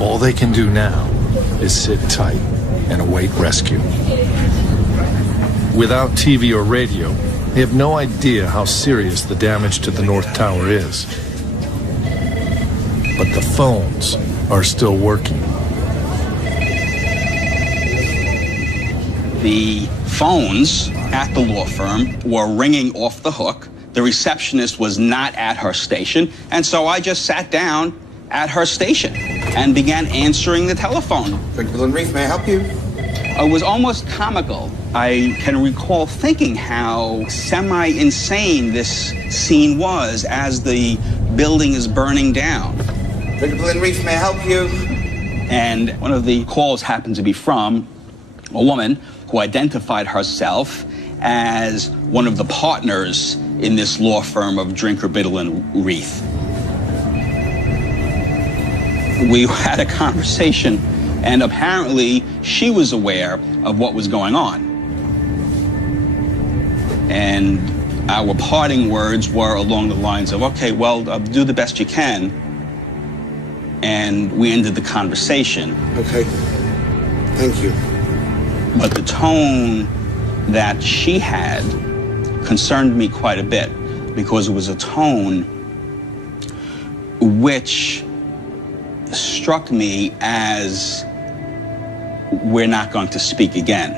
All they can do now is sit tight and await rescue. Without TV or radio, they have no idea how serious the damage to the North Tower is. But the phones are still working. The phones at the law firm were ringing off the hook. The receptionist was not at her station, and so I just sat down at her station and began answering the telephone. Drinker Reef, may I help you? It was almost comical. I can recall thinking how semi-insane this scene was as the building is burning down. Drinker Reef, may I help you? And one of the calls happened to be from a woman who identified herself as one of the partners in this law firm of Drinker, Biddle, and Reith. We had a conversation, and apparently she was aware of what was going on. And our parting words were along the lines of, okay, well, do the best you can. And we ended the conversation. Okay, thank you. But the tone that she had concerned me quite a bit, because it was a tone which struck me as, we're not going to speak again,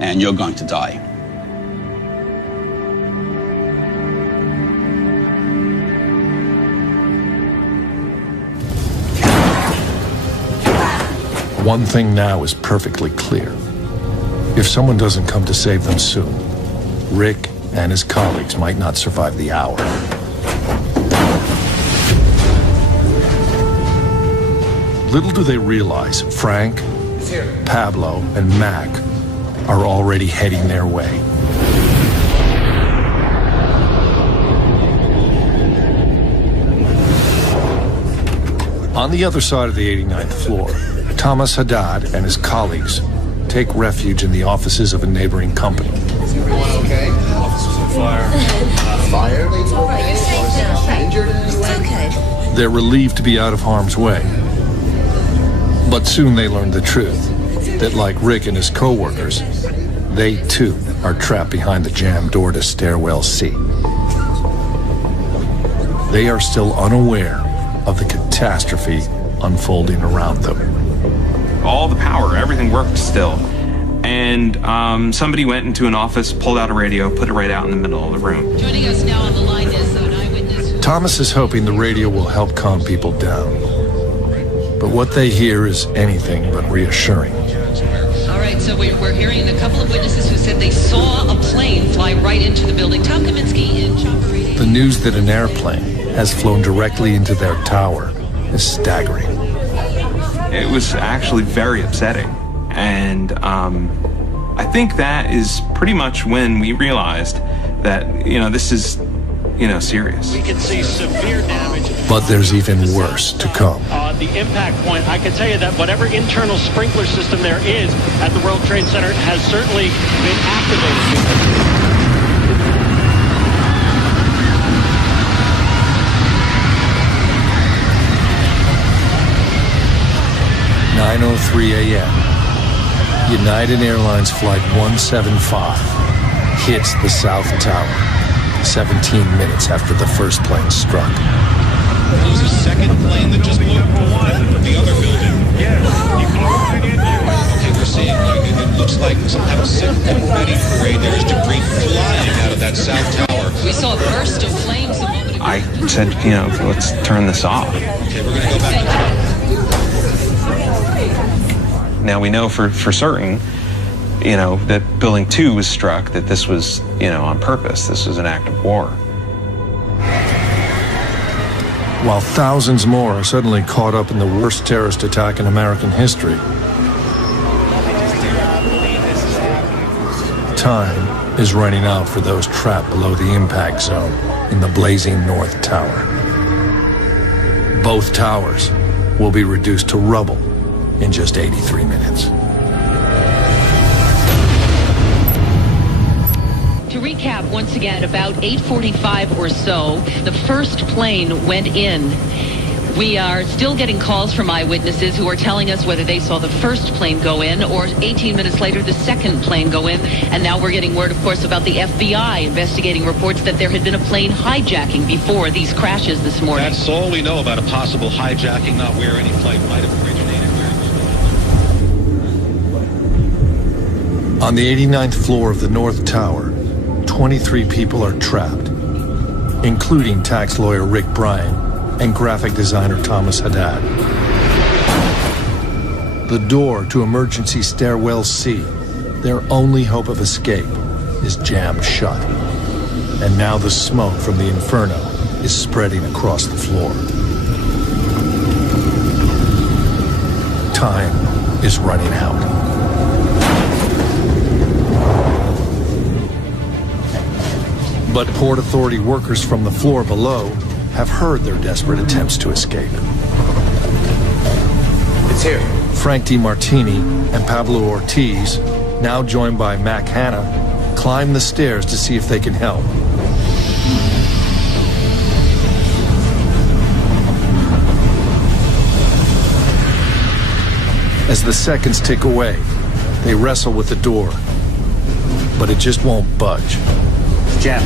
and you're going to die. One thing now is perfectly clear. If someone doesn't come to save them soon, Rick and his colleagues might not survive the hour. Little do they realize, Frank, Pablo, and Mac are already heading their way. On the other side of the 89th floor, Thomas Haddad and his colleagues take refuge in the offices of a neighboring company. Is everyone okay? Offices on fire. Fire? It's all right, you're safe now. Injured in any way? It's okay. They're relieved to be out of harm's way. But soon they learn the truth, that like Rick and his co-workers, they too are trapped behind the jammed door to stairwell C. They are still unaware of the catastrophe unfolding around them. All the power, everything worked still. And somebody went into an office, pulled out a radio, put it right out in the middle of the room. Joining us now on the line is an eyewitness. Thomas is hoping the radio will help calm people down. But what they hear is anything but reassuring. All right, so we're hearing a couple of witnesses who said they saw a plane fly right into the building. Tom Kaminsky in Chopper Radio. The news that an airplane has flown directly into their tower is staggering. It was actually very upsetting. And I think that is pretty much when we realized that, this is, serious. We can see severe damage. But there's even worse to come. The impact point, I can tell you that whatever internal sprinkler system there is at the World Trade Center has certainly been activated. 9:03 a.m. United Airlines Flight 175 hits the South Tower 17 minutes after the first plane struck. There's a second plane that just blew up the other building. Yeah, you can walk in there. Okay, we're seeing, it looks like some kind of sick confetti parade. There's debris flying out of that South Tower. We saw a burst of flames a moment ago. I said, let's turn this off. Okay, we're going to go back. Now we know for certain, that Building 2 was struck, that this was, on purpose. This was an act of war. While thousands more are suddenly caught up in the worst terrorist attack in American history, time is running out for those trapped below the impact zone in the blazing North Tower. Both towers will be reduced to rubble in just 83 minutes. To recap, once again, about 8:45 or so, the first plane went in. We are still getting calls from eyewitnesses who are telling us whether they saw the first plane go in or 18 minutes later the second plane go in. And now we're getting word, of course, about the FBI investigating reports that there had been a plane hijacking before these crashes this morning. That's all we know about a possible hijacking, not where any flight might have originated. On the 89th floor of the North Tower, 23 people are trapped, including tax lawyer Rick Bryan and graphic designer Thomas Haddad. The door to emergency stairwell C, their only hope of escape, is jammed shut. And now the smoke from the inferno is spreading across the floor. Time is running out. But Port Authority workers from the floor below have heard their desperate attempts to escape. It's here. Frank DiMartini and Pablo Ortiz, now joined by Mac Hanna, climb the stairs to see if they can help. As the seconds tick away, they wrestle with the door, but it just won't budge. It's jammed.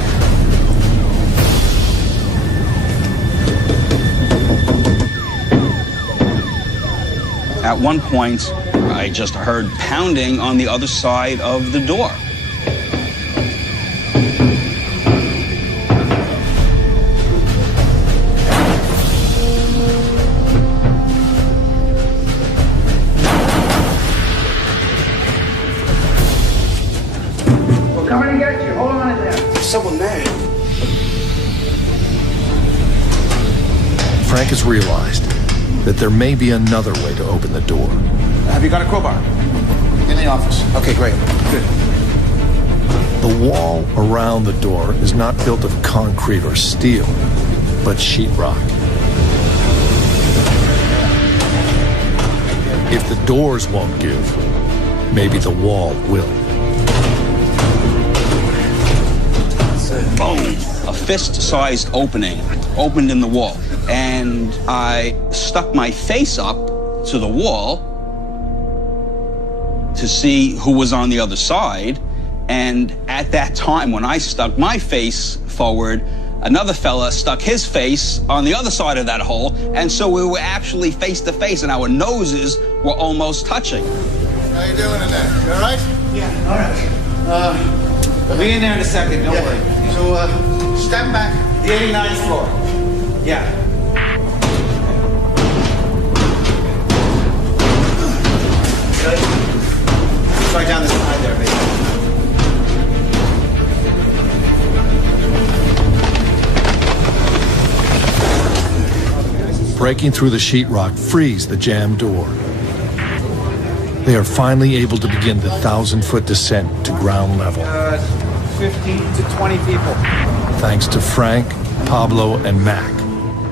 At one point, I just heard pounding on the other side of the door. We're coming to get you. Hold on in there. There's someone there. Frank has realized that there may be another way to open the door. Have you got a crowbar? In the office. Okay, great. Good. The wall around the door is not built of concrete or steel, but sheetrock. If the doors won't give, maybe the wall will. Boom! A fist-sized opening opened in the wall. And I stuck my face up to the wall to see who was on the other side. And at that time, when I stuck my face forward, another fella stuck his face on the other side of that hole. And so we were actually face to face, and our noses were almost touching. How you doing in there? You all right? Yeah, all right. We'll be in there in a second, don't worry. So, step back. The 89th floor. Yeah. Good. Try down the side there, baby. Breaking through the sheetrock frees the jammed door. They are finally able to begin the 1,000-foot descent to ground level. 15 to 20 people. Thanks to Frank, Pablo, and Mac,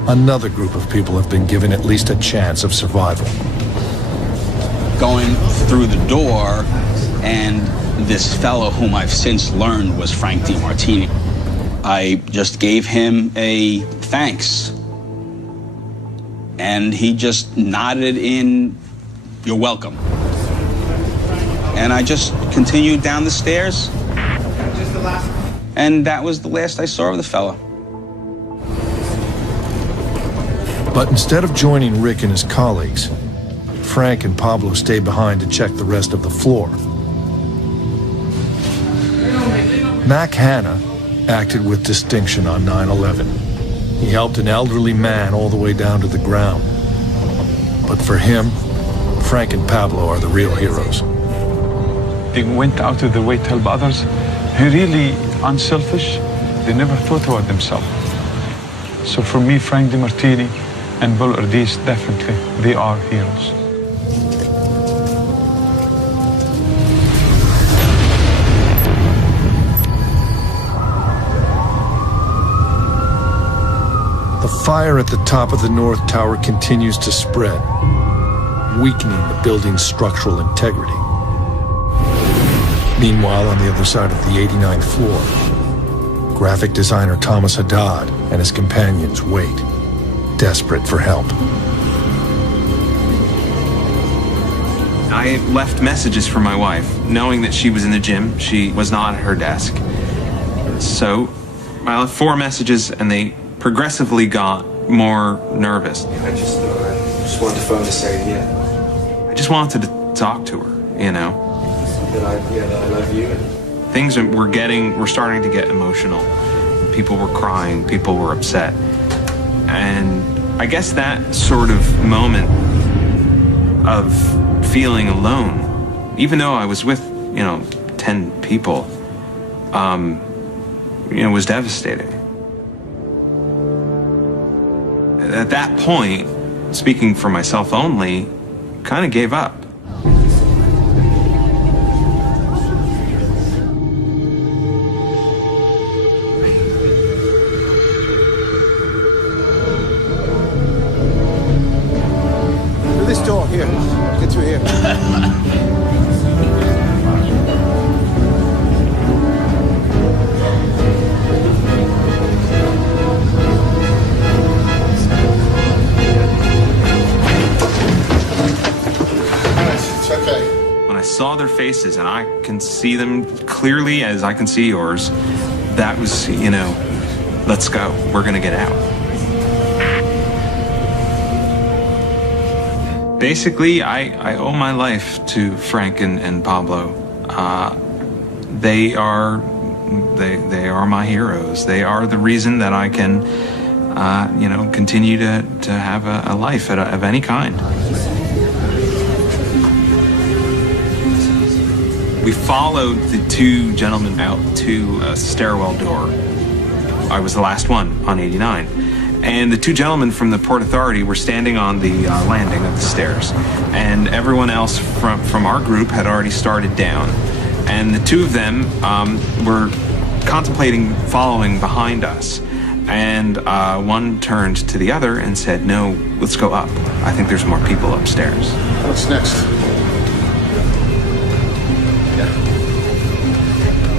another group of people have been given at least a chance of survival. Going through the door, and this fellow whom I've since learned was Frank DiMartini. I just gave him a thanks. And he just nodded in, "You're welcome." And I just continued down the stairs. Just the last one. And that was the last I saw of the fella. But instead of joining Rick and his colleagues, Frank and Pablo stayed behind to check the rest of the floor. Mac Hanna acted with distinction on 9/11. He helped an elderly man all the way down to the ground. But for him, Frank and Pablo are the real heroes. They went out of their way to help others. Really unselfish. They never thought about themselves. So for me, Frank DiMartini and Pablo Ortiz, definitely, they are heroes. The fire at the top of the North Tower continues to spread, weakening the building's structural integrity. Meanwhile, on the other side of the 89th floor, graphic designer Thomas Haddad and his companions wait. desperate for help. I left messages for my wife, knowing that she was in the gym. She was not at her desk. So I left 4 messages, and they progressively got more nervous. I just wanted to phone to say, I just wanted to talk to her, you know. that I love you. Things were starting to get emotional. People were crying, people were upset. And I guess that sort of moment of feeling alone, even though I was with, 10 people, was devastating. At that point, speaking for myself only, kind of gave up. Through this door, here. Get through here. When I saw their faces, and I can see them clearly as I can see yours, that was, let's go. We're gonna get out. Basically, I owe my life to Frank and Pablo. They are my heroes. They are the reason that I can, continue to have a life of any kind. We followed the 2 gentlemen out to a stairwell door. I was the last one on 89. And the 2 gentlemen from the Port Authority were standing on the landing of the stairs. And everyone else from our group had already started down. And the 2 of them were contemplating following behind us. And one turned to the other and said, "No, let's go up. I think there's more people upstairs." What's next?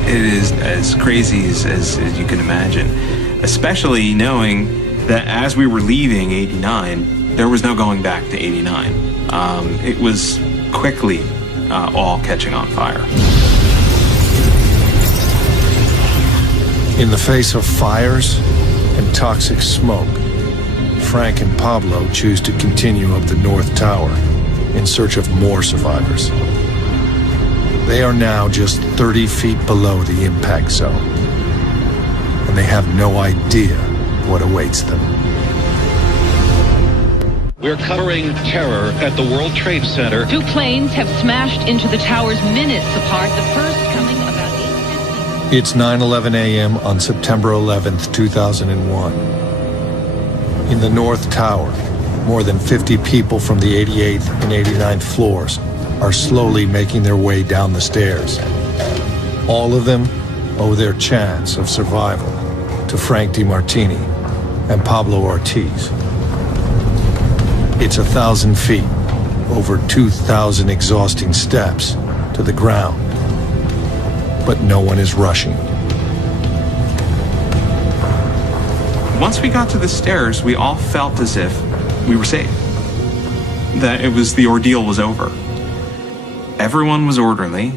It is as crazy as you can imagine, especially knowing that as we were leaving 89, there was no going back to 89. It was quickly all catching on fire. In the face of fires and toxic smoke, Frank and Pablo choose to continue up the North Tower in search of more survivors. They are now just 30 feet below the impact zone, and they have no idea what awaits them. We're covering terror at the World Trade Center. 2 planes have smashed into the towers minutes apart, the first coming about 8:50. It's 9:11 a.m. on September 11th, 2001. In the North Tower, more than 50 people from the 88th and 89th floors are slowly making their way down the stairs. All of them owe their chance of survival to Frank DeMartini and Pablo Ortiz. It's 1,000 feet, over 2,000 exhausting steps to the ground. But no one is rushing. Once we got to the stairs, we all felt as if we were safe. That the ordeal was over. Everyone was orderly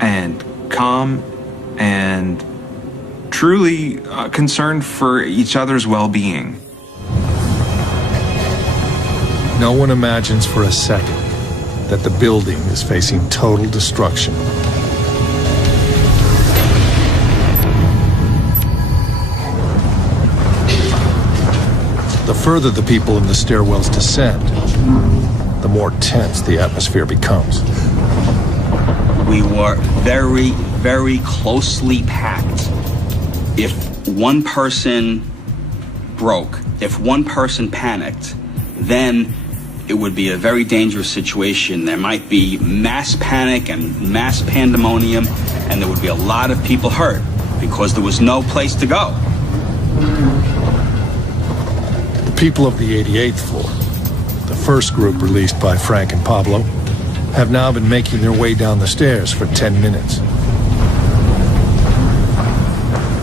and calm and truly concerned for each other's well-being. No one imagines for a second that the building is facing total destruction. The further the people in the stairwells descend, the more tense the atmosphere becomes. We were very, very closely packed. If one person broke, if one person panicked, then it would be a very dangerous situation. There might be mass panic and mass pandemonium, and there would be a lot of people hurt because there was no place to go. The people of the 88th floor, the first group released by Frank and Pablo, have now been making their way down the stairs for 10 minutes.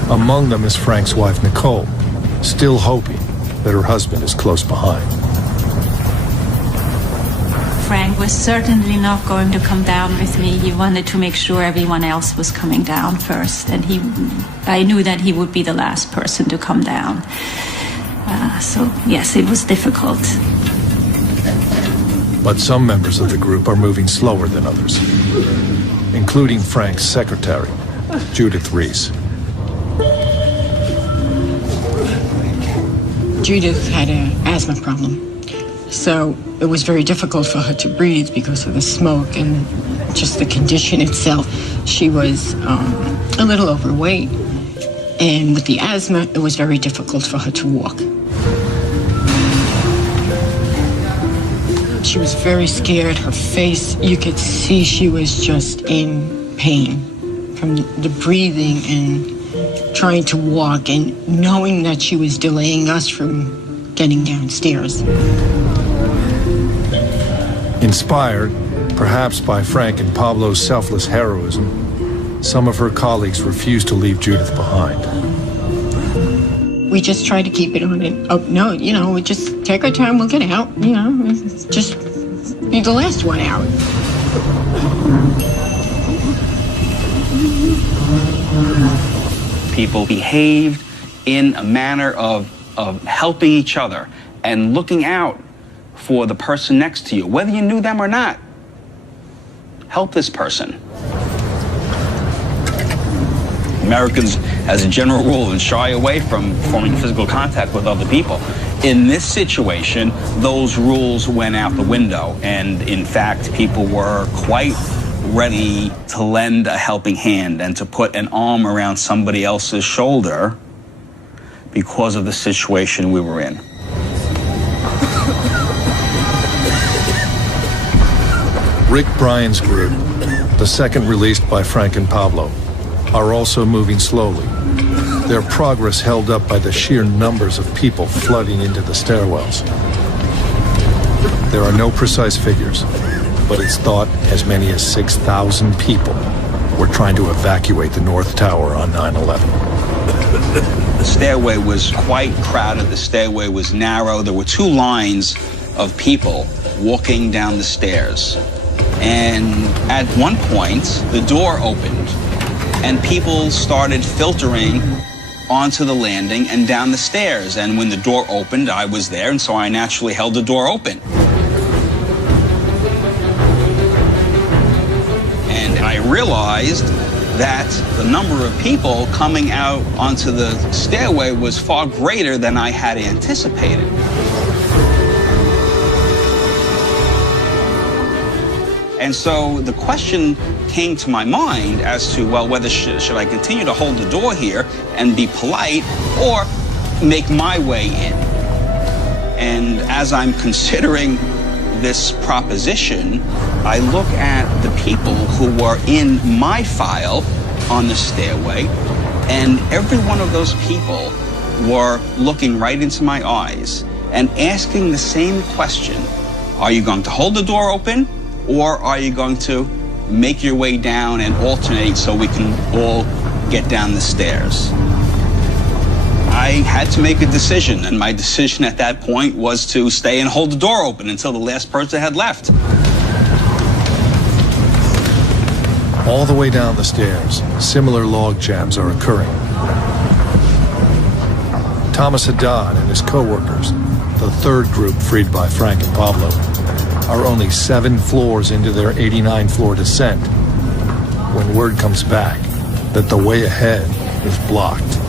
Among them is Frank's wife, Nicole, still hoping that her husband is close behind. Frank was certainly not going to come down with me. He wanted to make sure everyone else was coming down first, and I knew that he would be the last person to come down. So yes, it was difficult. But some members of the group are moving slower than others, including Frank's secretary, Judith Reese. Judith had an asthma problem. So it was very difficult for her to breathe because of the smoke and just the condition itself. She was a little overweight, and with the asthma, it was very difficult for her to walk. She was very scared. Her face, you could see she was just in pain from the breathing and trying to walk and knowing that she was delaying us from getting downstairs. Inspired, perhaps by Frank and Pablo's selfless heroism, some of her colleagues refused to leave Judith behind. We just tried to keep it on an up note, we just take our time, we'll get out, just be the last one out. People behaved in a manner of helping each other and looking out for the person next to you, whether you knew them or not. Help this person. Americans, as a general rule, shy away from forming physical contact with other people. In this situation, those rules went out the window, and in fact, people were quite ready to lend a helping hand and to put an arm around somebody else's shoulder because of the situation we were in. Rick Bryan's group, the second released by Frank and Pablo, are also moving slowly, their progress held up by the sheer numbers of people flooding into the stairwells. There are no precise figures, but it's thought as many as 6,000 people were trying to evacuate the North Tower on 9/11. The stairway was quite crowded. The stairway was narrow. There were two lines of people walking down the stairs. And at one point, the door opened, and people started filtering onto the landing and down the stairs. And when the door opened, I was there, and so I naturally held the door open. And I realized that the number of people coming out onto the stairway was far greater than I had anticipated. And so the question came to my mind as to, well, whether should I continue to hold the door here and be polite or make my way in? And as I'm considering this proposition, I look at the people who were in my file on the stairway, and every one of those people were looking right into my eyes and asking the same question. Are you going to hold the door open, or are you going to make your way down and alternate so we can all get down the stairs? I had to make a decision, and my decision at that point was to stay and hold the door open until the last person had left. All the way down the stairs, similar log jams are occurring. Thomas Haddad and his co-workers, the third group freed by Frank and Pablo, are only 7 floors into their 89-floor descent when word comes back that the way ahead is blocked.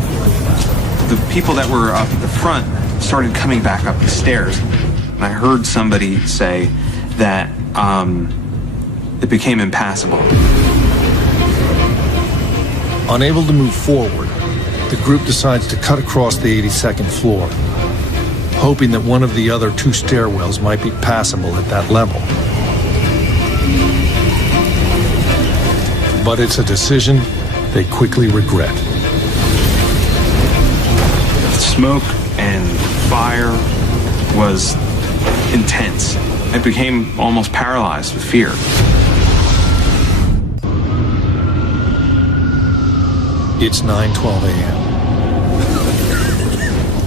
The people that were up at the front started coming back up the stairs. And I heard somebody say that it became impassable. Unable to move forward, the group decides to cut across the 82nd floor, hoping that one of the other 2 stairwells might be passable at that level. But it's a decision they quickly regret. Smoke and fire was intense. I became almost paralyzed with fear. It's 9:12 a.m.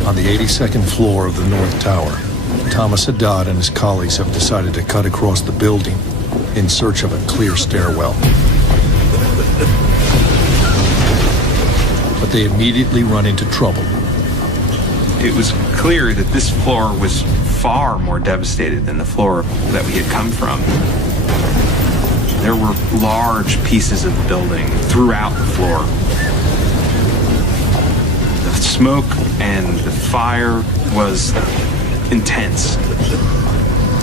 On the 82nd floor of the North Tower, Thomas Haddad and his colleagues have decided to cut across the building in search of a clear stairwell. But they immediately run into trouble. It was clear that this floor was far more devastated than the floor that we had come from. There were large pieces of the building throughout the floor. The smoke and the fire was intense.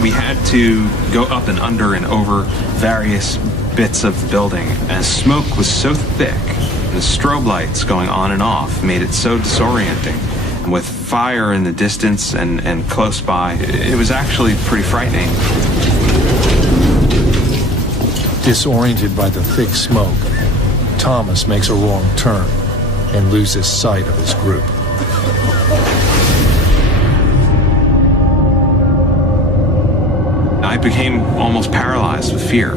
We had to go up and under and over various bits of the building, as smoke was so thick, the strobe lights going on and off made it so disorienting. And with fire in the distance and close by, it was actually pretty frightening. Disoriented by the thick smoke, Thomas makes a wrong turn and loses sight of his group. I became almost paralyzed with fear.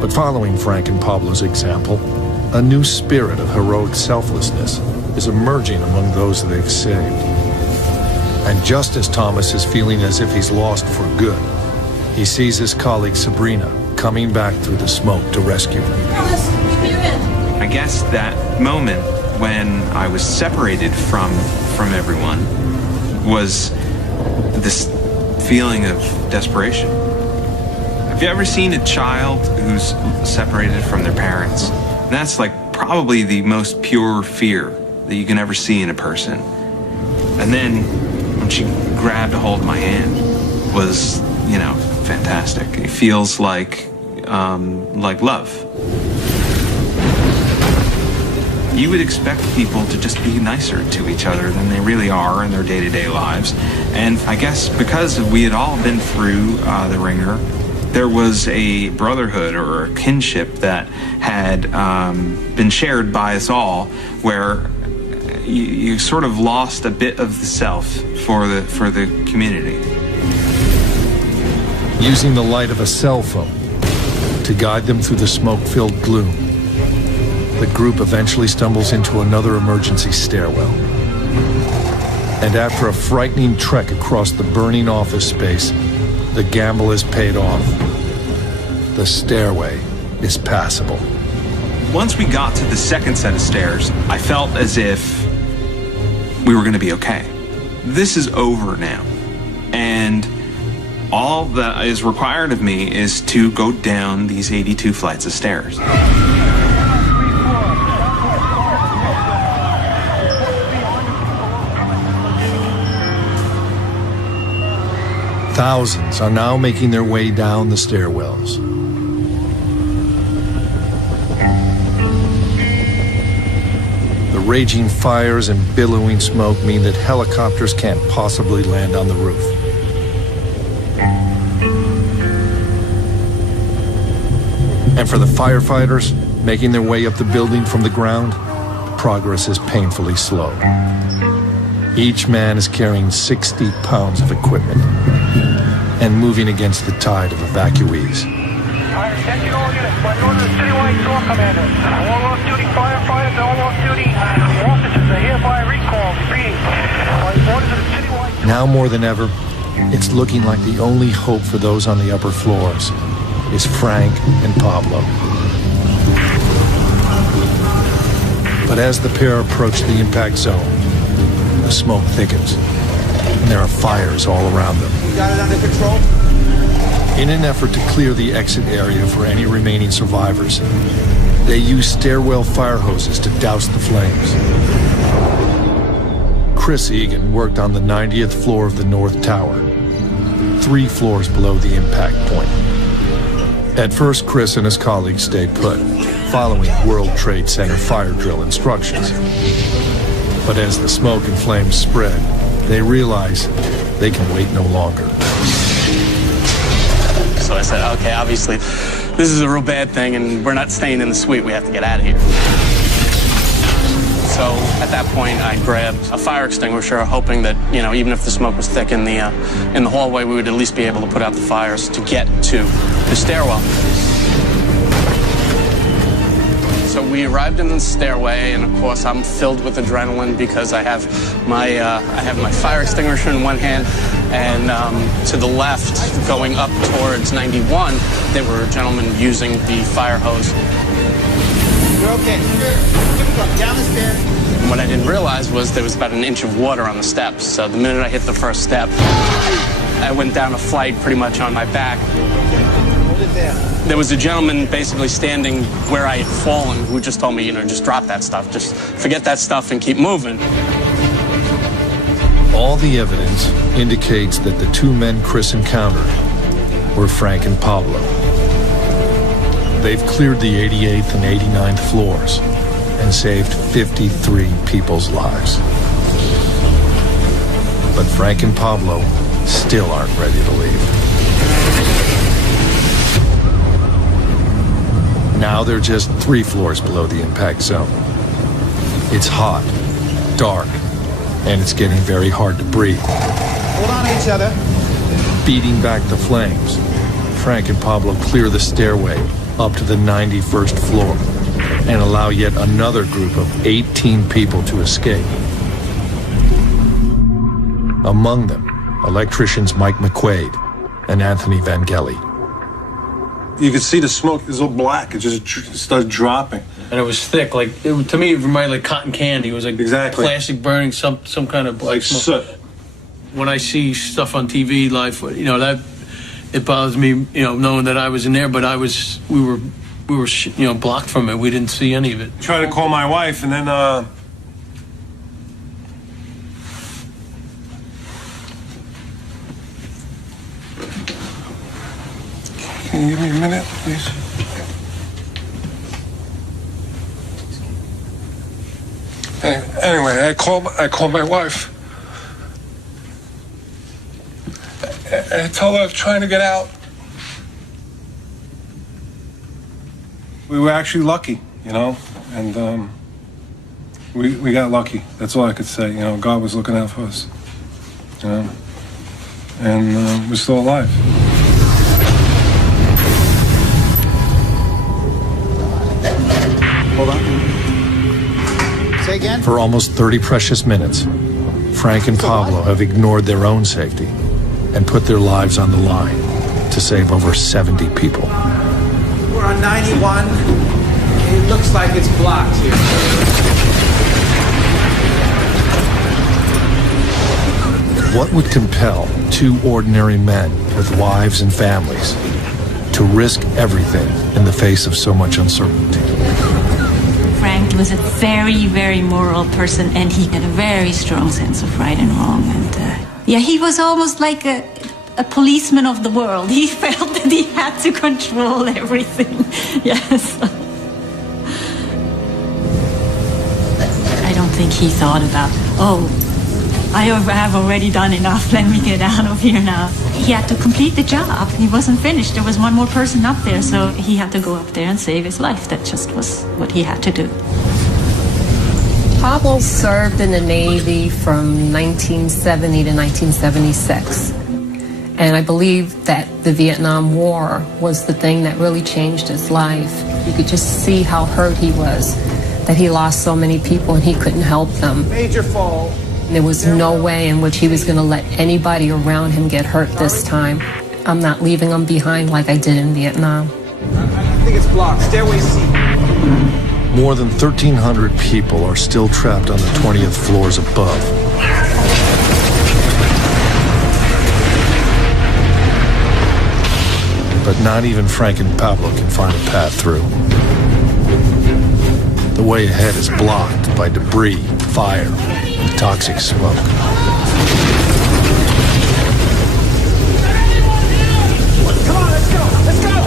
But following Frank and Pablo's example, a new spirit of heroic selflessness is emerging among those they've saved. And just as Thomas is feeling as if he's lost for good, he sees his colleague Sabrina coming back through the smoke to rescue him. I guess that moment when I was separated from everyone was this feeling of desperation. Have you ever seen a child who's separated from their parents? That's like probably the most pure fear that you can ever see in a person. And then when she grabbed a hold of my hand was, fantastic. It feels like love. You would expect people to just be nicer to each other than they really are in their day-to-day lives. And I guess because we had all been through the ringer, there was a brotherhood or a kinship that had been shared by us all, where you sort of lost a bit of the self for the community. Using the light of a cell phone to guide them through the smoke-filled gloom, the group eventually stumbles into another emergency stairwell. And after a frightening trek across the burning office space, the gamble is paid off. The stairway is passable. Once we got to the second set of stairs, I felt as if we were going to be okay. This is over now. And all that is required of me is to go down these 82 flights of stairs. Thousands are now making their way down the stairwells. The raging fires and billowing smoke mean that helicopters can't possibly land on the roof. And for the firefighters making their way up the building from the ground, progress is painfully slow. Each man is carrying 60 pounds of equipment and moving against the tide of evacuees. Attention all units, by the order of the citywide storm commander. All off-duty firefighters and all off-duty officers are hereby recalled. Reading. By the orders of the citywide... Now more than ever, it's looking like the only hope for those on the upper floors is Frank and Pablo. But as the pair approach the impact zone, the smoke thickens, and there are fires all around them. You got it under control? In an effort to clear the exit area for any remaining survivors, they use stairwell fire hoses to douse the flames. Chris Egan worked on the 90th floor of the North Tower, 3 floors below the impact point. At first, Chris and his colleagues stayed put, following World Trade Center fire drill instructions. But as the smoke and flames spread, they realize they can wait no longer. So I said, okay, obviously, this is a real bad thing, and we're not staying in the suite. We have to get out of here. So at that point, I grabbed a fire extinguisher, hoping that, even if the smoke was thick in the hallway, we would at least be able to put out the fires to get to the stairwell. So We arrived in the stairway, and of course I'm filled with adrenaline because I have my fire extinguisher in one hand, and to the left, going up towards 91, there were gentlemen using the fire hose. You're okay. Keep going. Down the stairs. And what I didn't realize was there was about an inch of water on the steps. So the minute I hit the first step, I went down a flight pretty much on my back. Hold it there. There was a gentleman basically standing where I had fallen who just told me, you know, just drop that stuff. Just forget that stuff and keep moving. All the evidence indicates that the two men Chris encountered were Frank and Pablo. They've cleared the 88th and 89th floors and saved 53 people's lives. But Frank and Pablo still aren't ready to leave. Now they're just 3 floors below the impact zone. It's hot, dark, and it's getting very hard to breathe. Hold on to each other. Beating back the flames, Frank and Pablo clear the stairway up to the 91st floor and allow yet another group of 18 people to escape. Among them, electricians Mike McQuaid and Anthony Vangeli. You could see the smoke is all black. It just started dropping. And it was thick, like, to me, it reminded like cotton candy. It was like exactly plastic burning, some kind of black like smoke. soot. When I see stuff on TV live, you know, that it bothers me, you know, knowing that I was in there, but we were, you know, blocked from it. We didn't see any of it. Tried to call my wife, and then can you give me a minute, please? Anyway, I called my wife. I told her I was trying to get out. We were actually lucky, you know, and we got lucky. That's all I could say. You know, God was looking out for us, you know, and we're still alive. Hold on. Say again? For almost 30 precious minutes, Frank and Pablo have ignored their own safety and put their lives on the line to save over 70 people. We're on 91. It looks like it's blocked here. What would compel 2 ordinary men with wives and families to risk everything in the face of so much uncertainty? Frank was a very, very moral person, and he had a very strong sense of right and wrong. And yeah, he was almost like a policeman of the world. He felt that he had to control everything. Yes. I don't think he thought about, I have already done enough. Let me get out of here now. He had to complete the job. He wasn't finished. There was one more person up there, so he had to go up there and save his life. That just was what he had to do. Pablo served in the Navy from 1970 to 1976. And I believe that the Vietnam War was the thing that really changed his life. You could just see how hurt he was, that he lost so many people and he couldn't help them. Major fall. There was no way in which he was going to let anybody around him get hurt this time. I'm not leaving him behind like I did in Vietnam. I think it's blocked. Stairway C. More than 1,300 people are still trapped on the 20th floors above. But not even Frank and Pablo can find a path through. The way ahead is blocked by debris, fire, and toxic smoke. Come on, let's go! Let's go!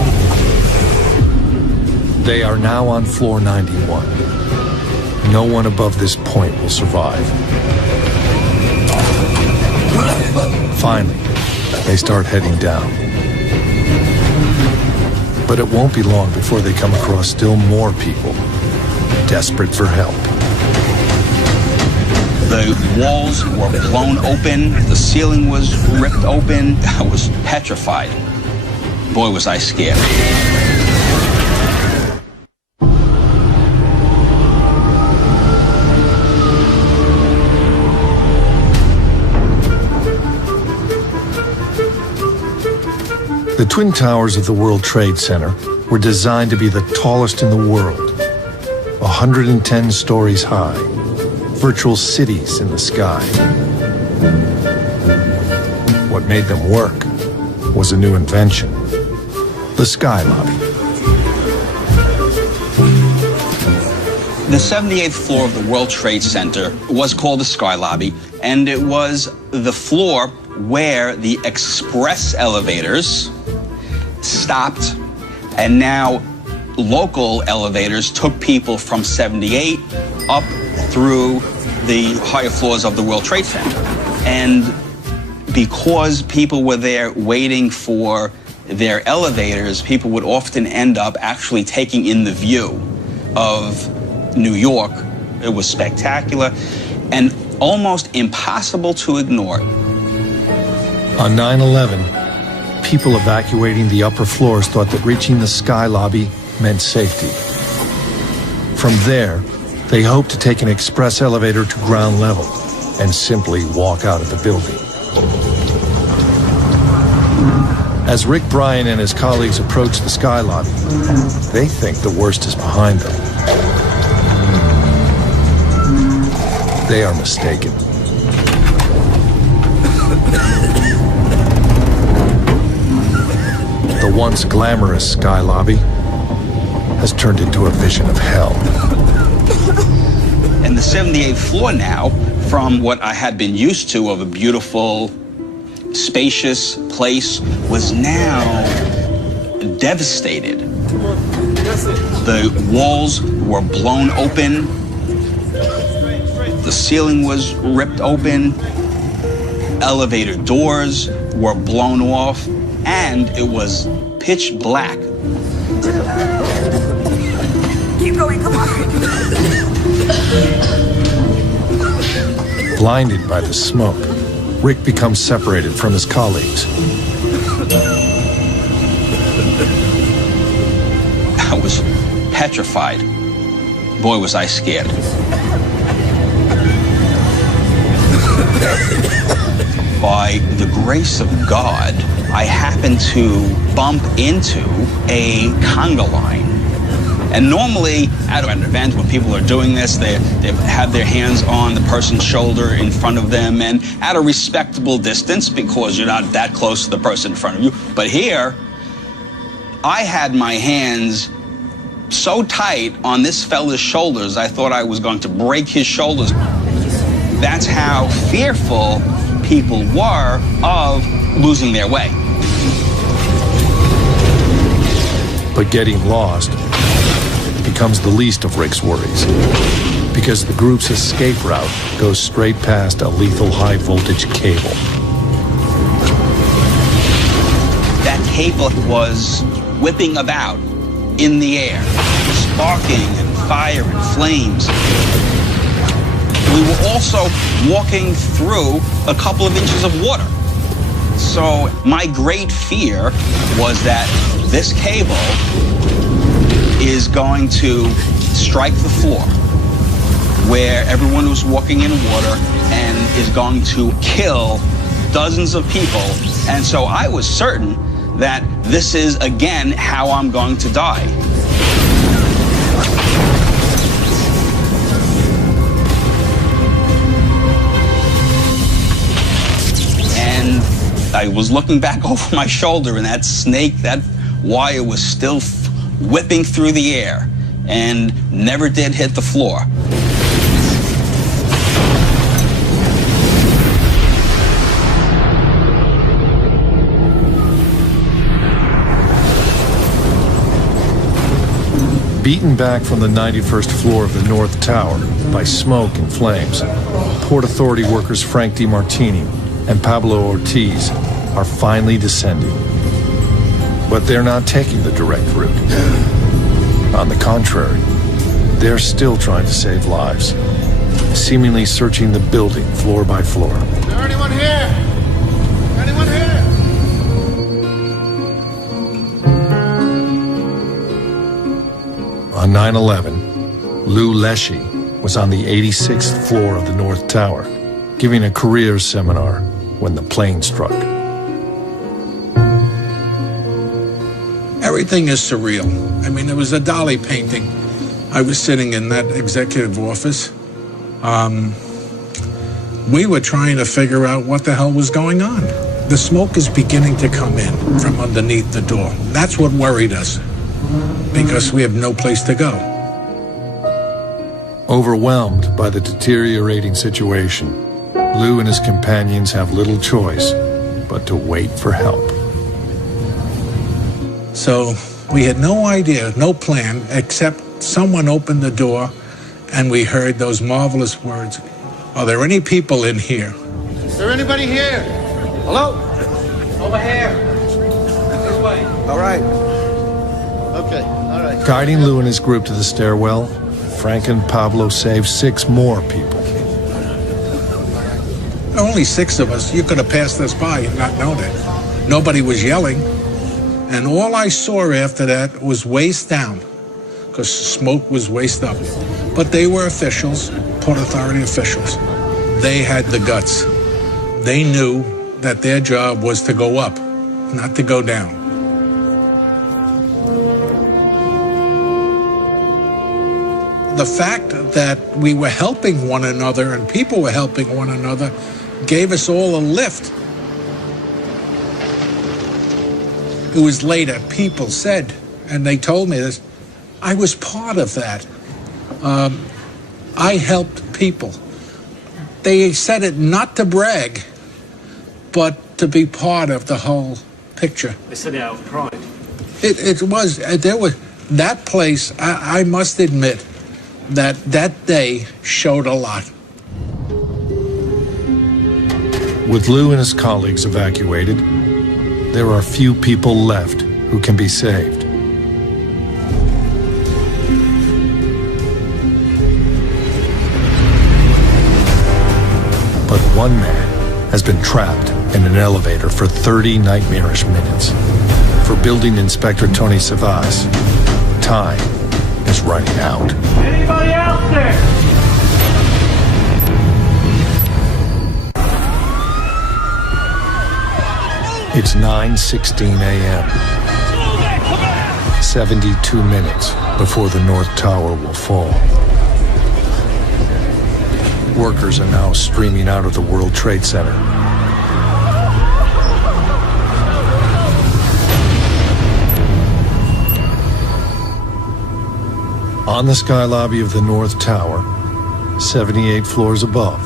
They are now on floor 91. No one above this point will survive. Finally, they start heading down. But it won't be long before they come across still more people desperate for help. The walls were blown open, the ceiling was ripped open. I was petrified. Boy, was I scared. The Twin Towers of the World Trade Center were designed to be the tallest in the world, 110 stories high, virtual cities in the sky. What made them work was a new invention, the Sky Lobby. The 78th floor of the World Trade Center was called the Sky Lobby, and it was the floor where the express elevators stopped, and now local elevators took people from 78 up through the higher floors of the World Trade Center. And because people were there waiting for their elevators, people would often end up actually taking in the view of New York. It was spectacular and almost impossible to ignore. On 9/11, people evacuating the upper floors thought that reaching the Sky Lobby meant safety. From there, they hoped to take an express elevator to ground level and simply walk out of the building. As Rick Bryan and his colleagues approach the Sky Lobby, they think the worst is behind them. They are mistaken. The once glamorous Sky Lobby has turned into a vision of hell. And the 78th floor now, from what I had been used to of a beautiful, spacious place, was now devastated. The walls were blown open. The ceiling was ripped open. Elevator doors were blown off, and it was pitch black. Keep going, come on. Blinded by the smoke, Rick becomes separated from his colleagues. I was petrified. Boy, was I scared. By the grace of God, I happened to bump into a conga line. And normally, at an event, when people are doing this, they have their hands on the person's shoulder in front of them and at a respectable distance because you're not that close to the person in front of you. But here, I had my hands so tight on this fella's shoulders, I thought I was going to break his shoulders. That's how fearful people were of losing their way. But getting lost becomes the least of Rick's worries, because the group's escape route goes straight past a lethal high-voltage cable. That cable was whipping about in the air, sparking and fire and flames. We were also walking through a couple of inches of water. So my great fear was that this cable is going to strike the floor where everyone was walking in water and is going to kill dozens of people. And so I was certain that this is, again, how I'm going to die. And I was looking back over my shoulder, and that snake, that wire was still whipping through the air and never did hit the floor. Beaten back from the 91st floor of the North Tower by smoke and flames, Port Authority workers Frank DiMartini and Pablo Ortiz are finally descending. But they're not taking the direct route. On the contrary, they're still trying to save lives, seemingly searching the building floor by floor. Is there anyone here? Anyone here? On 9/11, Lou Leshy was on the 86th floor of the North Tower, giving a careers seminar when the plane struck. Everything is surreal. I mean, there was a Dali painting. I was sitting in that executive office. We were trying to figure out what the hell was going on. The smoke is beginning to come in from underneath the door. That's what worried us, because we have no place to go. Overwhelmed by the deteriorating situation, Lou and his companions have little choice but to wait for help. So we had no idea, no plan, except someone opened the door and we heard those marvelous words, "Are there any people in here?" Is there anybody here? Hello? Over here. This way. All right. Okay, all right. Guiding Lou and his group to the stairwell, Frank and Pablo saved 6 more people. Only 6 of us. You could have passed us by and not known it. Nobody was yelling. And all I saw after that was waist down, because smoke was waist up. But they were officials, Port Authority officials. They had the guts. They knew that their job was to go up, not to go down. The fact that we were helping one another and people were helping one another gave us all a lift. It was later, people said, and they told me this, I was part of that. I helped people. They said it not to brag, but to be part of the whole picture. They said it out of pride. It was, there was, that place, I must admit, that day showed a lot. With Lou and his colleagues evacuated, there are few people left who can be saved. But one man has been trapped in an elevator for 30 nightmarish minutes. For Building Inspector Tony Savas, time is running out. Anybody out there? It's 9:16 a.m. 72 minutes before the North Tower will fall. Workers are now streaming out of the World Trade Center. On the sky lobby of the North Tower, 78 floors above,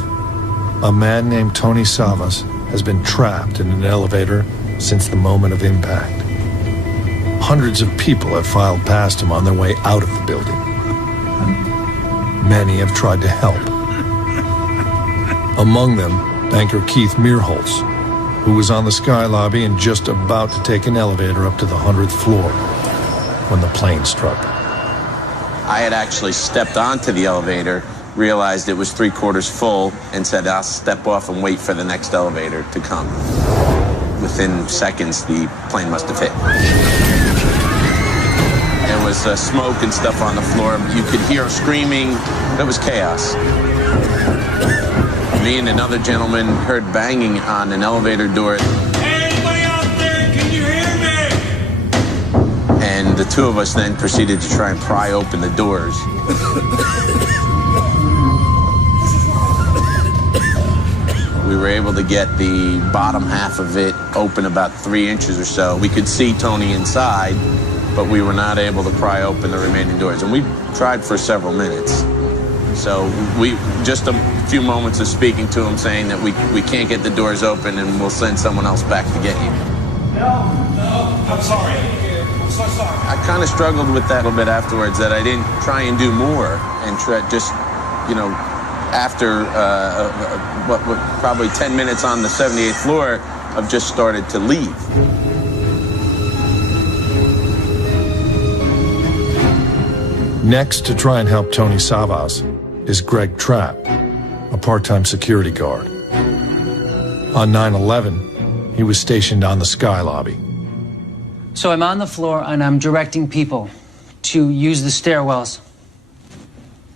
a man named Tony Savas has been trapped in an elevator since the moment of impact. Hundreds of people have filed past him on their way out of the building. Many have tried to help. Among them, banker Keith Meerholz, who was on the sky lobby and just about to take an elevator up to the 100th floor when the plane struck. I had actually stepped onto the elevator, realized it was 3/4 full, and said, I'll step off and wait for the next elevator to come. Within seconds, the plane must have hit. There was smoke and stuff on the floor. You could hear screaming. It was chaos. Me and another gentleman heard banging on an elevator door. Anybody out there? Can you hear me? And the two of us then proceeded to try and pry open the doors. We were able to get the bottom half of it open about 3 inches or so. We could see Tony inside, but we were not able to pry open the remaining doors. And we tried for several minutes. So we just a few moments of speaking to him, saying that we can't get the doors open and we'll send someone else back to get you. No, I'm sorry. I'm so sorry. I kind of struggled with that a little bit afterwards, that I didn't try and do more and just, you know, after probably 10 minutes on the 78th floor, I've just started to leave. Next to try and help Tony Savas is Greg Trapp, a part-time security guard. On 9/11, he was stationed on the sky lobby. So I'm on the floor and I'm directing people to use the stairwells.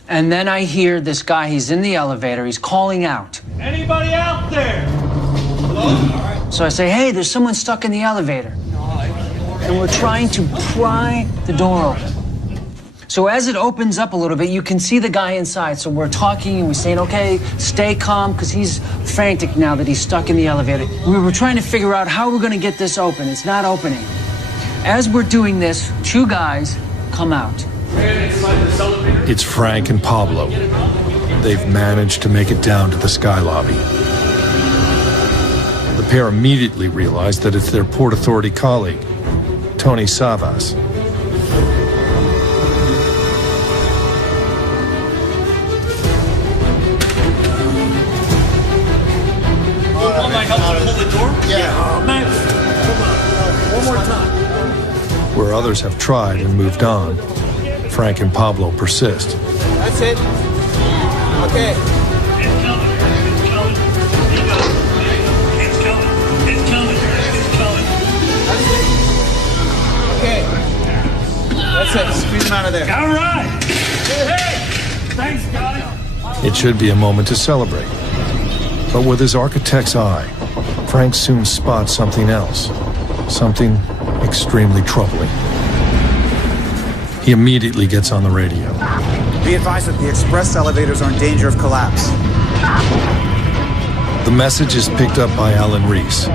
And then I hear this guy, he's in the elevator, he's calling out. Anybody out there? Hello? All right. So I say, hey, there's someone stuck in the elevator. and we're trying to pry the door open. So as it opens up a little bit, you can see the guy inside. So we're talking and we're saying, okay, stay calm, because he's frantic now that he's stuck in the elevator. We were trying to figure out how we're going to get this open. It's not opening. As we're doing this, two guys come out. It's Frank and Pablo. They've managed to make it down to the sky lobby. The pair immediately realize that it's their Port Authority colleague, Tony Savas. Where others have tried and moved on, Frank and Pablo persist. That's it. Okay. Okay. That's it. Squeeze him out of there. All right. Hey, thanks, guys. It should be a moment to celebrate. But with his architect's eye, Frank soon spots something else. Something extremely troubling. He immediately gets on the radio. Be advised that the express elevators are in danger of collapse. The message is picked up by Alan Reese.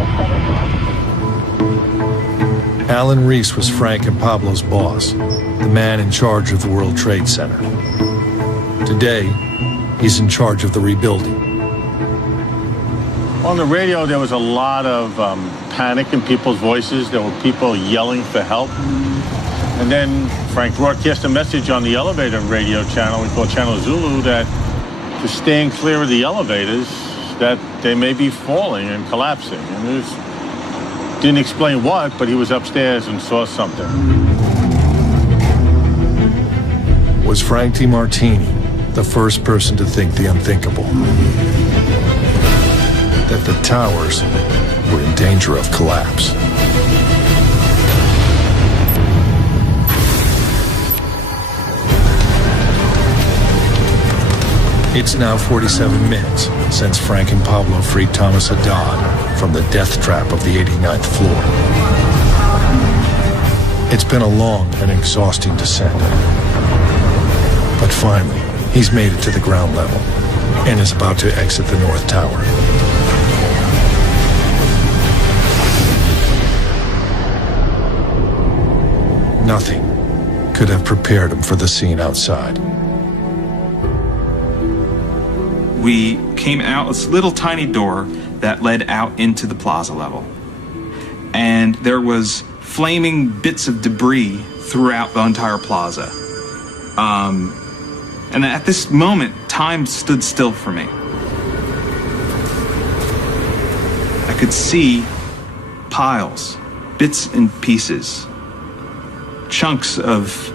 Alan Reese was Frank and Pablo's boss, the man in charge of the World Trade Center. Today, he's in charge of the rebuilding. On the radio, there was a lot of panic in people's voices. There were people yelling for help. And then Frank broadcast a message on the elevator radio channel, we call Channel Zulu, that to staying clear of the elevators, that they may be falling and collapsing. And it didn't explain what, but he was upstairs and saw something. Was Frank DeMartini the first person to think the unthinkable? That the towers were in danger of collapse. It's now 47 minutes since Frank and Pablo freed Thomas Haddad from the death trap of the 89th floor. It's been a long and exhausting descent. But finally, he's made it to the ground level and is about to exit the North Tower. Nothing could have prepared him for the scene outside. We came out this little tiny door that led out into the plaza level. And there was flaming bits of debris throughout the entire plaza. And at this moment, time stood still for me. I could see piles, bits and pieces, chunks of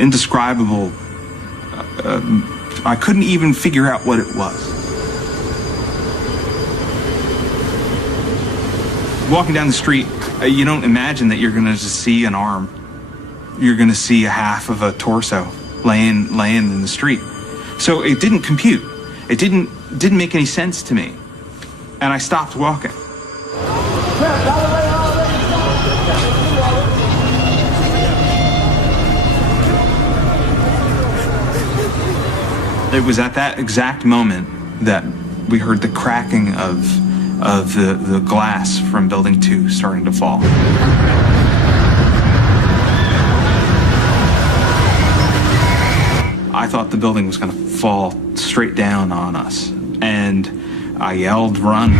indescribable. I couldn't even figure out what it was. Walking down the street, you don't imagine that you're going to just see an arm. You're going to see a half of a torso laying in the street. So it didn't compute. It didn't make any sense to me. And I stopped walking. It was at that exact moment that we heard the cracking of the glass from Building 2 starting to fall. I thought the building was going to fall straight down on us, and I yelled, "Run!"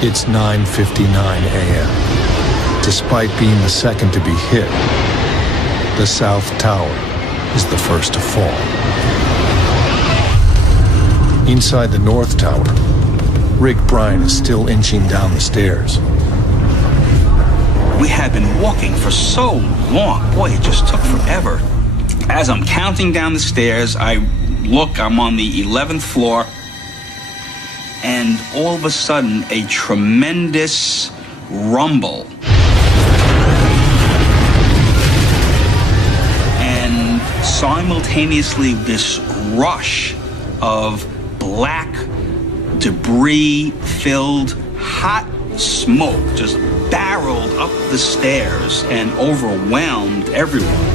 It's 9:59 a.m. Despite being the second to be hit, the South Tower is the first to fall. Inside the North Tower, Rick Bryan is still inching down the stairs. We had been walking for so long. Boy, it just took forever. As I'm counting down the stairs, I'm on the 11th floor, and all of a sudden, a tremendous rumble. simultaneously this rush of black, debris-filled, hot smoke just barreled up the stairs and overwhelmed everyone.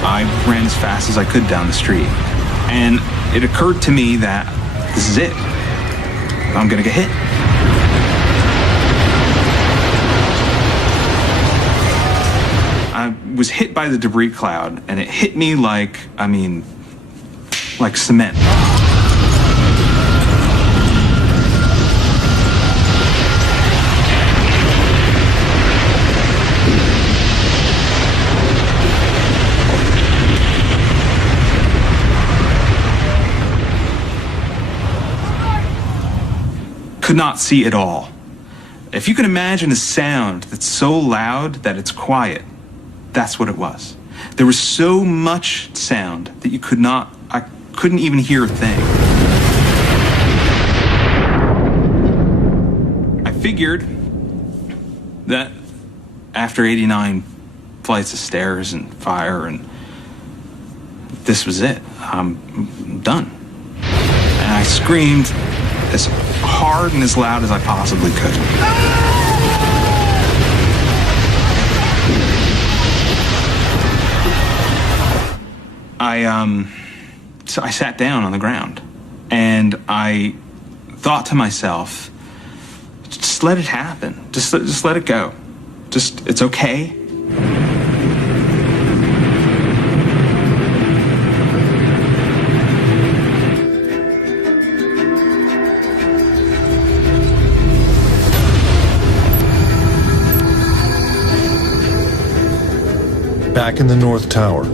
I ran as fast as I could down the street, and it occurred to me that this is it. I'm gonna get hit. I was hit by the debris cloud, and it hit me like cement. Could not see at all. If you can imagine a sound that's so loud that it's quiet, that's what it was. There was so much sound that I couldn't even hear a thing. I figured that after 89 flights of stairs and fire, and this was it. I'm done. And I screamed as hard and as loud as I possibly could. So I sat down on the ground, and I thought to myself, just let it happen. Just let it go. It's okay. Back in the North Tower,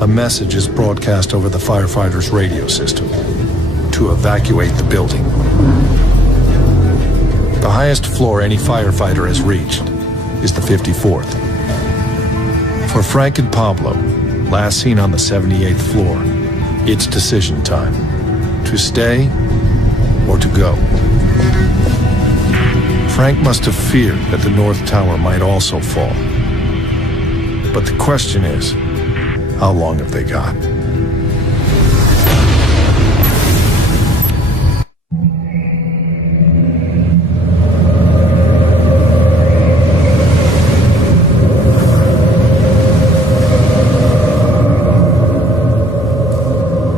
a message is broadcast over the firefighters' radio system to evacuate the building. The highest floor any firefighter has reached is the 54th. For Frank and Pablo, last seen on the 78th floor, it's decision time: to stay or to go. Frank must have feared that the North Tower might also fall. But the question is, how long have they got?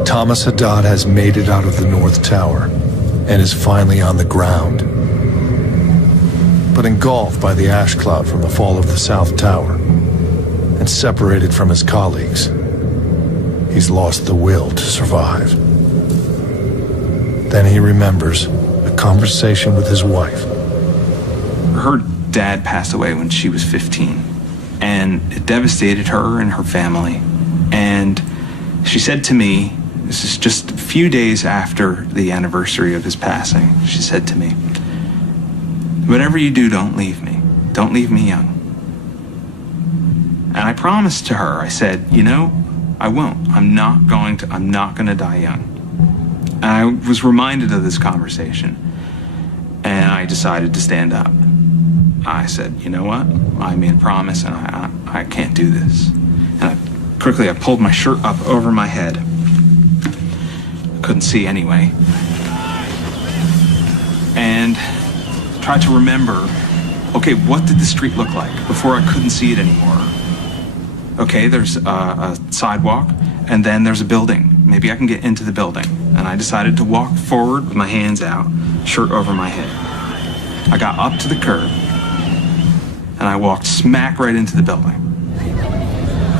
Thomas Haddad has made it out of the North Tower and is finally on the ground. But engulfed by the ash cloud from the fall of the South Tower, and separated from his colleagues, he's lost the will to survive. Then he remembers a conversation with his wife. Her dad passed away when she was 15, and it devastated her and her family. And she said to me, this is just a few days after the anniversary of his passing, she said to me, "Whatever you do, don't leave me. Don't leave me young." And I promised to her, I said, I won't. I'm not going to die young. And I was reminded of this conversation, and I decided to stand up. I said, you know what? I made a promise, and I can't do this. And I pulled my shirt up over my head. Couldn't see anyway. And tried to remember, okay, what did the street look like before I couldn't see it anymore? Okay, there's a sidewalk, and then there's a building. Maybe I can get into the building. And I decided to walk forward with my hands out, shirt over my head. I got up to the curb, and I walked smack right into the building.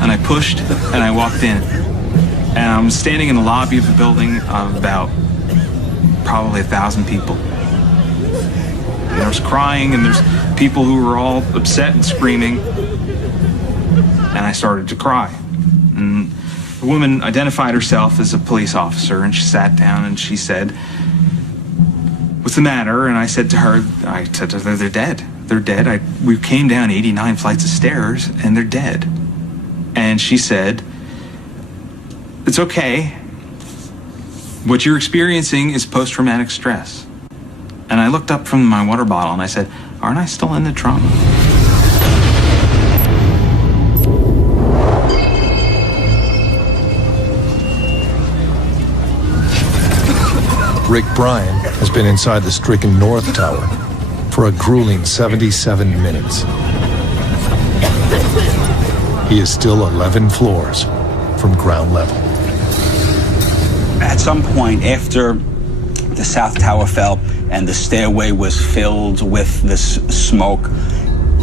And I pushed, and I walked in. And I'm standing in the lobby of the building of about probably 1,000 people. And there's crying, and there's people who were all upset and screaming. And I started to cry. And the woman identified herself as a police officer, and she sat down and she said, "What's the matter?" And I said to her, they're dead. they're dead. We came down 89 flights of stairs, and they're dead. And she said, it's okay. What you're experiencing is post-traumatic stress. And I looked up from my water bottle, and I said, aren't I still in the trunk? Rick Bryan has been inside the stricken North Tower for a grueling 77 minutes. He is still 11 floors from ground level. At some point after the South Tower fell and the stairway was filled with this smoke,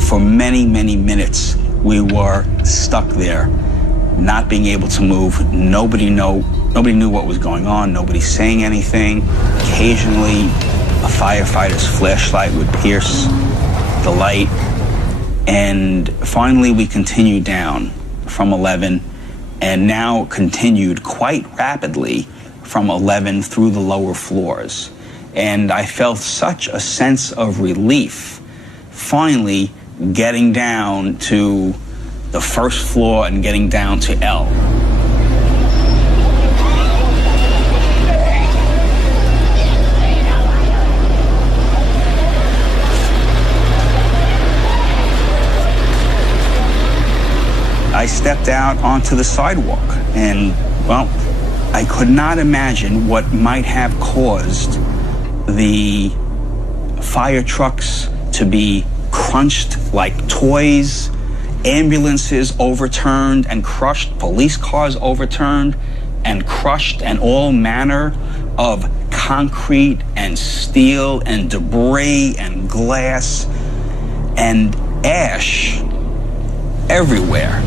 for many, many minutes we were stuck there, not being able to move. Nobody knew what was going on. Nobody saying anything. Occasionally, a firefighter's flashlight would pierce the light. And finally, we continued down from 11 and now continued quite rapidly from 11 through the lower floors. And I felt such a sense of relief finally getting down to the first floor and getting down to L. I stepped out onto the sidewalk and, well, I could not imagine what might have caused the fire trucks to be crunched like toys, ambulances overturned and crushed, police cars overturned and crushed, and all manner of concrete and steel and debris and glass and ash everywhere.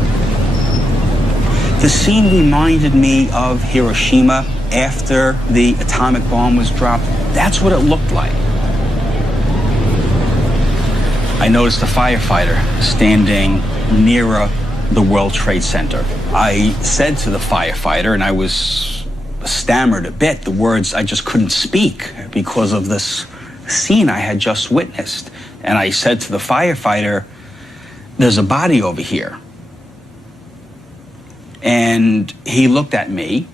The scene reminded me of Hiroshima after the atomic bomb was dropped. That's what it looked like. I noticed a firefighter standing nearer the World Trade Center. I said to the firefighter, and I was stammered a bit, the words I just couldn't speak because of this scene I had just witnessed. And I said to the firefighter, there's a body over here. And he looked at me,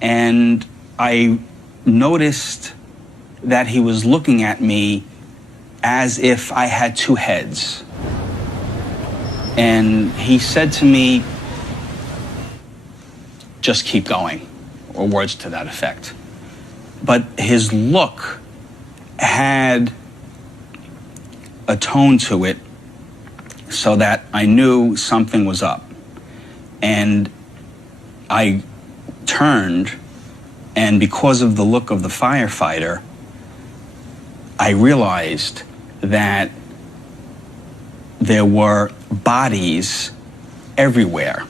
and I noticed that he was looking at me as if I had two heads. And he said to me, just keep going, or words to that effect. But his look had a tone to it so that I knew something was up. And I turned, and because of the look of the firefighter, I realized that there were bodies everywhere.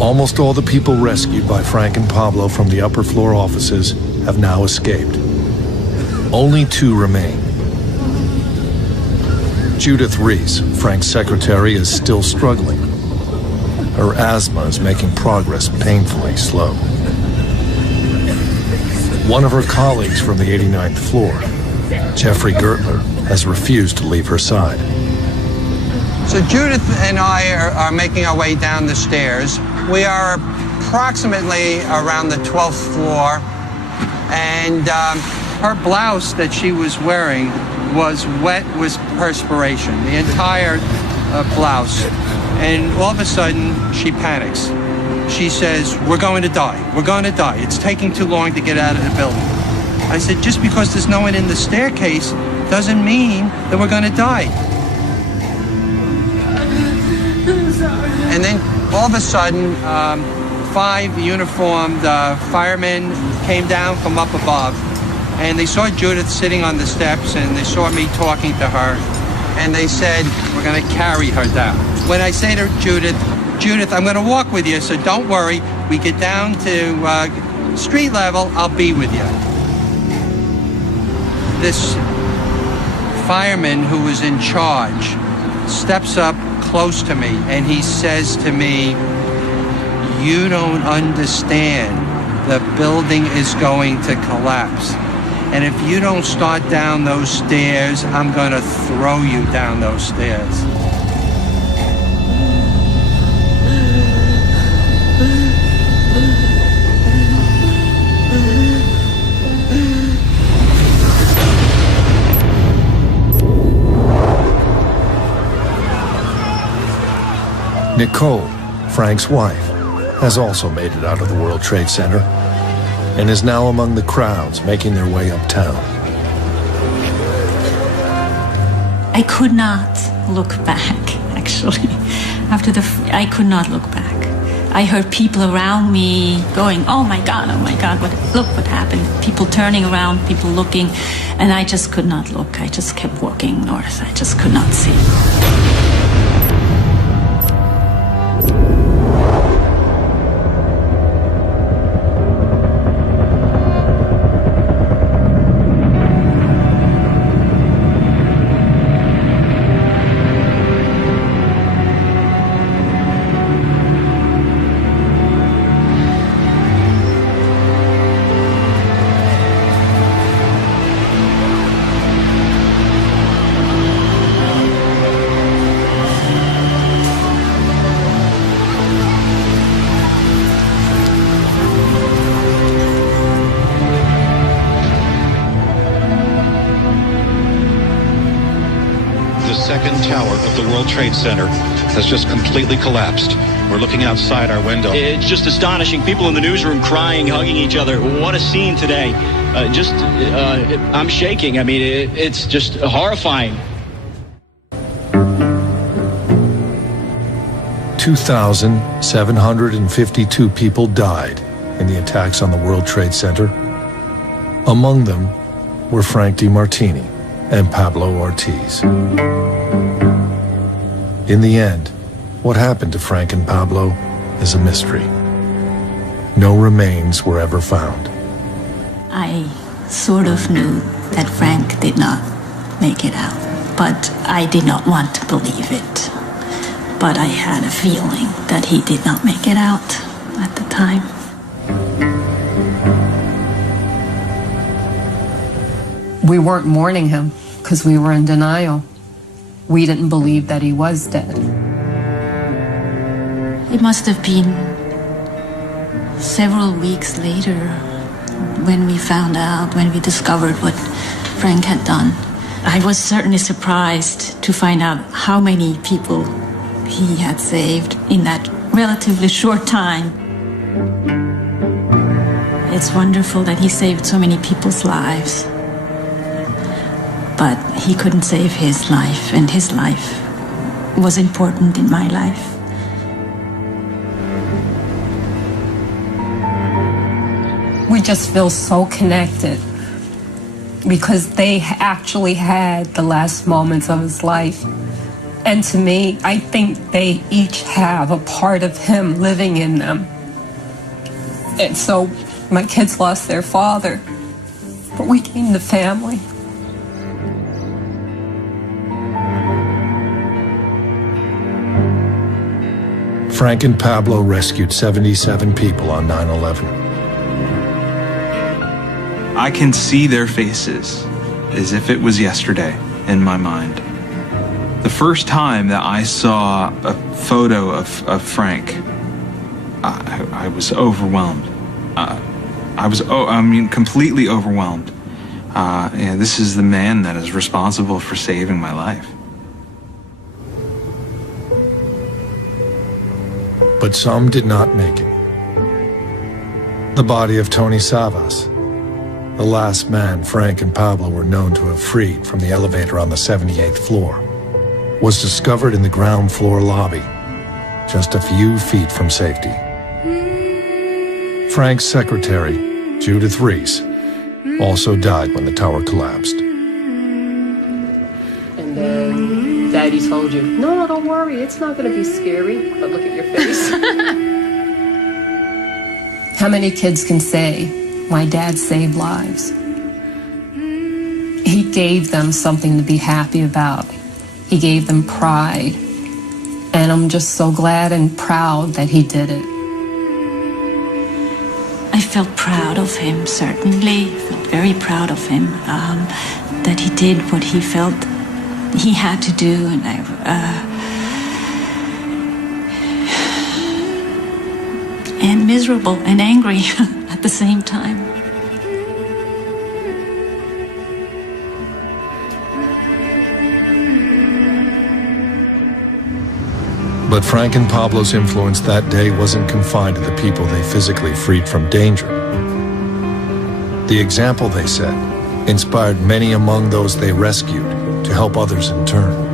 Almost all the people rescued by Frank and Pablo from the upper floor offices have now escaped. Only two remain. Judith Reese, Frank's secretary, is still struggling. Her asthma is making progress painfully slow. One of her colleagues from the 89th floor, Jeffrey Gertler, has refused to leave her side. So Judith and I are making our way down the stairs. We are approximately around the 12th floor, and her blouse that she was wearing was wet with perspiration, the entire blouse. And all of a sudden, she panics. She says, we're going to die. We're going to die. It's taking too long to get out of the building. I said, just because there's no one in the staircase doesn't mean that we're going to die. And then all of a sudden, 5 uniformed firemen came down from up above, and they saw Judith sitting on the steps, and they saw me talking to her, and they said, we're going to carry her down. When I say to Judith, Judith, I'm going to walk with you, so don't worry. We get down to street level, I'll be with you. This fireman who was in charge steps up close to me, and he says to me, you don't understand the building is going to collapse. And if you don't start down those stairs, I'm going to throw you down those stairs. Nicole, Frank's wife, has also made it out of the World Trade Center and is now among the crowds making their way uptown. I could not look back, actually. I could not look back. I heard people around me going, oh my God, look what happened. People turning around, people looking, and I just could not look. I just kept walking north. I just could not see. Second tower of the World Trade Center has just completely collapsed. We're looking outside our window. It's just astonishing. People in the newsroom crying, hugging each other. What a scene today. I'm shaking. I mean, it's just horrifying. 2,752 people died in the attacks on the World Trade Center. Among them were Frank DeMartini and Pablo Ortiz. In the end, what happened to Frank and Pablo is a mystery. No remains were ever found. I sort of knew that Frank did not make it out, but I did not want to believe it. But I had a feeling that he did not make it out at the time. We weren't mourning him because we were in denial. We didn't believe that he was dead. It must have been several weeks later when we found out, when we discovered what Frank had done. I was certainly surprised to find out how many people he had saved in that relatively short time. It's wonderful that he saved so many people's lives. But he couldn't save his life, and his life was important in my life. We just feel so connected because they actually had the last moments of his life. And to me, I think they each have a part of him living in them. And so my kids lost their father, but we gained the family. Frank and Pablo rescued 77 people on 9/11. I can see their faces as if it was yesterday in my mind. The first time that I saw a photo of Frank, I was overwhelmed. Completely overwhelmed. This is the man that is responsible for saving my life. But some did not make it. The body of Tony Savas, the last man Frank and Pablo were known to have freed from the elevator on the 78th floor, was discovered in the ground floor lobby, just a few feet from safety. Frank's secretary, Judith Reese, also died when the tower collapsed. And then Daddy told you, no, don't worry, it's not going to be scary, but look at your face. How many kids can say, my dad saved lives? He gave them something to be happy about. He gave them pride. And I'm just so glad and proud that he did it. I felt proud of him, certainly. I felt very proud of him, that he did what he felt he had to do, and and miserable and angry at the same time. But Frank and Pablo's influence that day wasn't confined to the people they physically freed from danger. The example they set inspired many among those they rescued to help others in turn.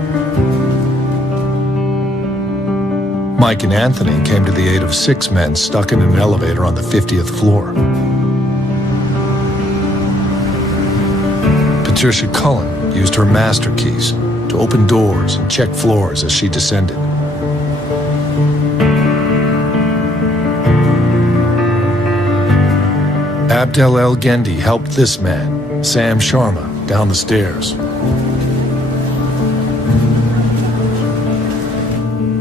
Mike and Anthony came to the aid of 6 men stuck in an elevator on the 50th floor. Patricia Cullen used her master keys to open doors and check floors as she descended. Abdel El Gendi helped this man, Sam Sharma, down the stairs.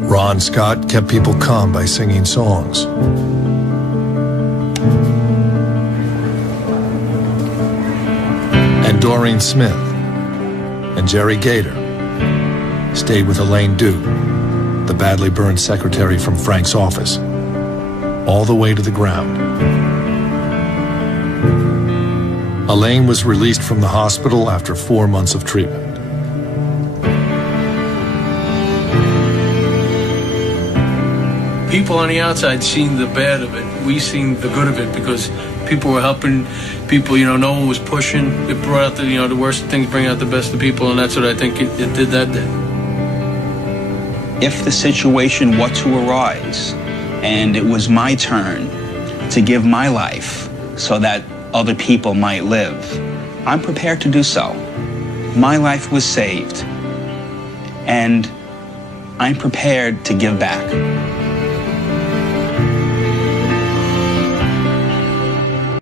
Ron Scott kept people calm by singing songs. And Doreen Smith and Jerry Gator stayed with Elaine Duke, the badly burned secretary from Frank's office, all the way to the ground. Elaine was released from the hospital after 4 months of treatment. People on the outside seen the bad of it. We seen the good of it because people were helping people, no one was pushing. It brought out the worst things bring out the best of people, and that's what I think it did that day. If the situation were to arise and it was my turn to give my life so that other people might live, I'm prepared to do so. My life was saved, and I'm prepared to give back.